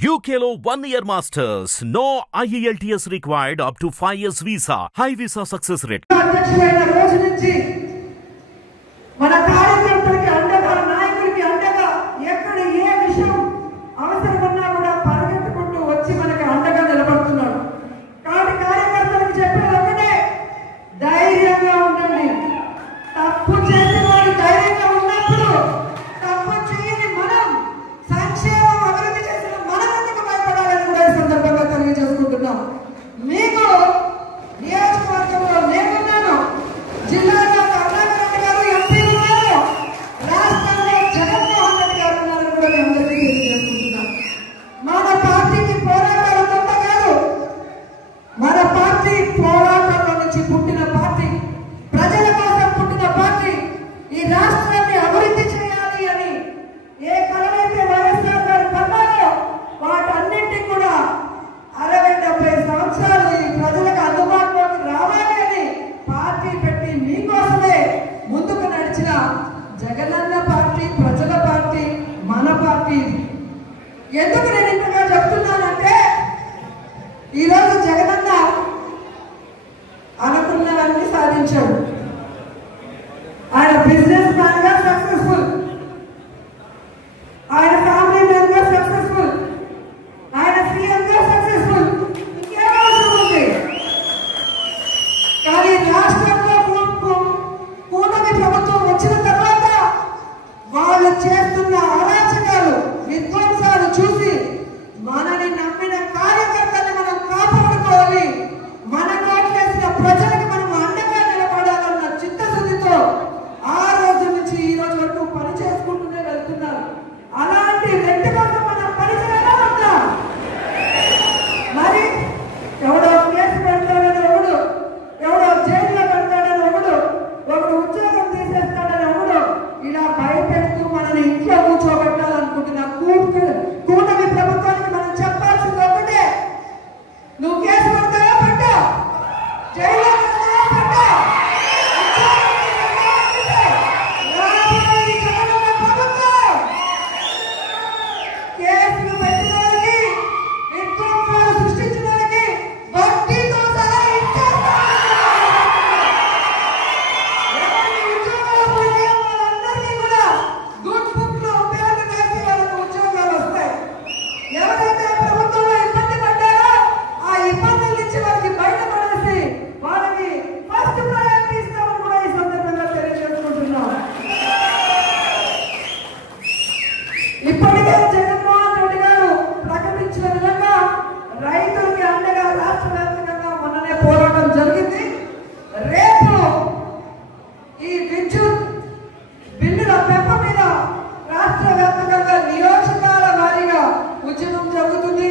UKLO 1 year masters. No IELTS required up to 5 years visa. High visa success rate. అధ్యక్షుడైన రోజు నుంచి మన కార్యకర్తలకి అండగా నాయకులకి అండగా ఎక్కడ ఏ విషయం అవసరమన్నా కూడా పరిగెత్తుకుంటూ వచ్చి మనకి అండగా నిలబడుతున్నాడు. కాబట్టి కార్యకర్తలకు చెప్పేది ఒకటే, ధైర్యంగా ఉండండి. తప్పు చేసిన వాడు ధైర్యంగా ఉన్నప్పుడు తప్పు చేయని మనం సంక్షేమం అభివృద్ధి చేసిన మనం ఎందుకు భయపడాలని కూడా ఈ సందర్భంగా తెలియజేసుకుంటున్నాం. మీకు నియోజకవర్గంలో నేనున్నాను, జిల్లాలో కరుణాకర్ గారు ఎంపీ ఉన్నారు, రాష్ట్రంలో జగన్మోహన్ రెడ్డి గారు ఉన్నారని కూడా మేము అందరికీ తెలియజేసుకుంటున్నాం. మన పార్టీకి పోరాటాలు కొత్త కాదు. మన పార్టీ పోరాటంలో నుంచి పుట్టిన పార్టీ, ప్రజల కోసం పుట్టిన పార్టీ. ఈ రాష్ట్రాన్ని అభివృద్ధి చేయాలి అని ఏ కలనైతే వైఎస్ఆర్ గారు కన్నారో వాటన్నింటినీ కూడా 60-70 సంవత్సరాలు ఈ ప్రజలకు అందుబాటులోకి రావాలి అని పార్టీ పెట్టి మీకోసమే ముందుకు నడిచిన జగనన్న పార్టీ, ప్రజల పార్టీ, మన పార్టీ. ఎందుకు నేను ఇంతగా చెప్తున్నానంటే, ఈరోజు జగనన్న అనుకున్నవన్నీ సాధించాడు. ఆయన బిజినెస్ మ్యాన్ గా సక్సెస్ఫుల్, ఆయన ఫ్యామిలీ మ్యాన్ గా సక్సెస్ఫుల్, ఆయన సీఎం గా సక్సెస్ఫుల్. ఇంకేం అవసరం ఉంది? కానీ రాష్ట్రంలో కూటమి ప్రభుత్వం వచ్చిన తర్వాత వాళ్ళు చేస్తున్న అరాచకాలు, విధ్వంసాలు చూసి మనని నమ్మిన కార్యకర్తల్ని మనం కాపాడుకోవాలి, మన కోట్లేసిన ప్రజలకు మనం అండగా నిలబడాలన్న చిత్తశుద్ధితో ఆ రోజు నుంచి ఈ రోజు వరకు పని చేసుకుంటూనే వెళ్తున్నారు. అలాంటి వ్యక్తి కోసం మనం పనిచేయడం ఉందా? మరి ఎవడో కేసు పెడతాడని ఒకడు, ఎవడో జైల్లో పెడతాడని ఒకడు ఉద్యోగం తీసేస్తాడని ఒకడు ఇలా భయపెడుతూ మనని ఇంట్లో కూర్చోబెట్టాలనుకుంటున్న కూటమి ప్రభుత్వానికి మనం చెప్పాల్సింది ఒకటే, నువ్వు కేసు పెడతావా పెట్టా, జైల్లో పెడతావా పెట్టా, కేసులు పెట్టిన వారికి, విధ్వంసాలు సృష్టించిన వారికి వడ్డీతో సహా ఇచ్చేస్తామని ఉద్యోగాలు పోయిన వాళ్ళందరినీ కూడా గుడ్ బుక్ లో పేర్లు వేసి వాళ్ళకు ఉద్యోగాలు వస్తాయి. ఎవరైతే ప్రభుత్వంలో ఇబ్బంది పడ్డారో ఆ ఇబ్బందుల నుంచి వాళ్ళకి బయటపడేసి వాళ్ళకి ఫస్ట్ ప్రయారిటీ ఇస్తామని కూడా ఈ సందర్భంగా తెలియజేసుకుంటున్నాం. ఇప్పటికే జగన్మోహన్ రెడ్డి గారు ప్రకటించిన విధంగా రైతులకి అండగా రాష్ట్ర వ్యాప్తంగా మొన్ననే పోరాటం జరిగింది. రేపు ఈ విద్యుత్ బిల్లుల పెంపు మీద రాష్ట్ర వ్యాప్తంగా నియోజకాల వారీగా ఉద్యమం జరుగుతుంది.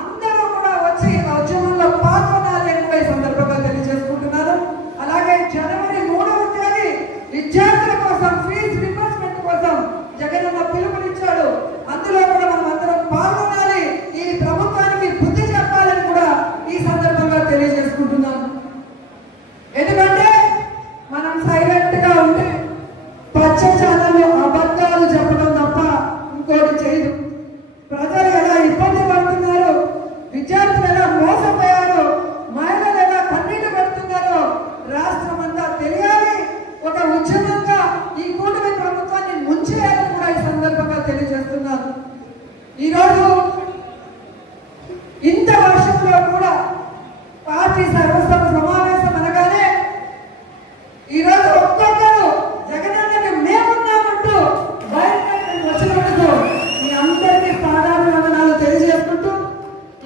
అందరూ కూడా వచ్చి ఆ ఉద్యమంలో పాల్గొనాలి అని కూడా ఈ సందర్భంగా తెలియజేసుకుంటున్నారు. అలాగే జనవరి 3వ తేదీ విద్యార్థుల కోసం ఫీజు రింబర్స్మెంట్ కోసం జగనన్న పిలుపునిచ్చాడు. అందులో కూడా మనం అందరం పాల్గొనాలి, ఈ ప్రభుత్వానికి బుద్ధి చెప్పాలని కూడా ఈ సందర్భంగా తెలియజేసుకుంటున్నాను. ఎందుకంటే మనం సైలెంట్ గా ఉంటే పచ్చ ఛానల్లో అబద్ధాలు చెప్పడం తప్ప ఇంకోటి చేయదు. ప్రజలు ఎలా ఇబ్బంది పడుతున్నారు, విద్యార్థులు ఎలా మోసపోయారు, మహిళలు ఎలా కన్నీళ్లు పెడుతున్నారో రాష్ట్రం అంతా తెలియాలి. ఒక ఉద్యమంగా ఈ కూటమి ప్రభుత్వాన్ని ముంచేయాలని కూడా ఈ సందర్భంగా తెలియజేస్తున్నాను. ఈరోజు ఇంత వర్షంలో కూడా పార్టీ సర్వసభ సమావేశం అనగానే ఈరోజు ఒక్కొక్కరు జగనన్నకి మేమున్నామంటూ బయటకు వచ్చినందుకు మీ అందరికీ పాదాభివందనాలు తెలియజేసుకుంటూ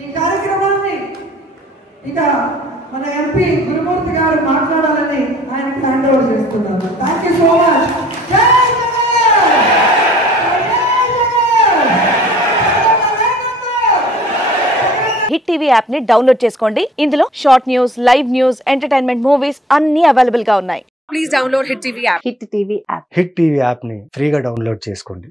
ఈ కార్యక్రమాన్ని ఇక మన ఎంపీ గురుమూర్తి గారు మాట్లాడాలని ఆయనకి హ్యాండ్ ఓవర్ చేస్తున్నాను. Thank you so much. జై జగన్! హిట్ టీవీ యాప్ ని డౌన్లోడ్ చేసుకోండి. ఇందులో short news, live news, entertainment movies అన్ని అవైలబుల్ గా ఉన్నాయి. Please download Hit TV app. Hit TV app. Hit TV యాప్ని ఫ్రీగా డౌన్లోడ్ చేసుకోండి.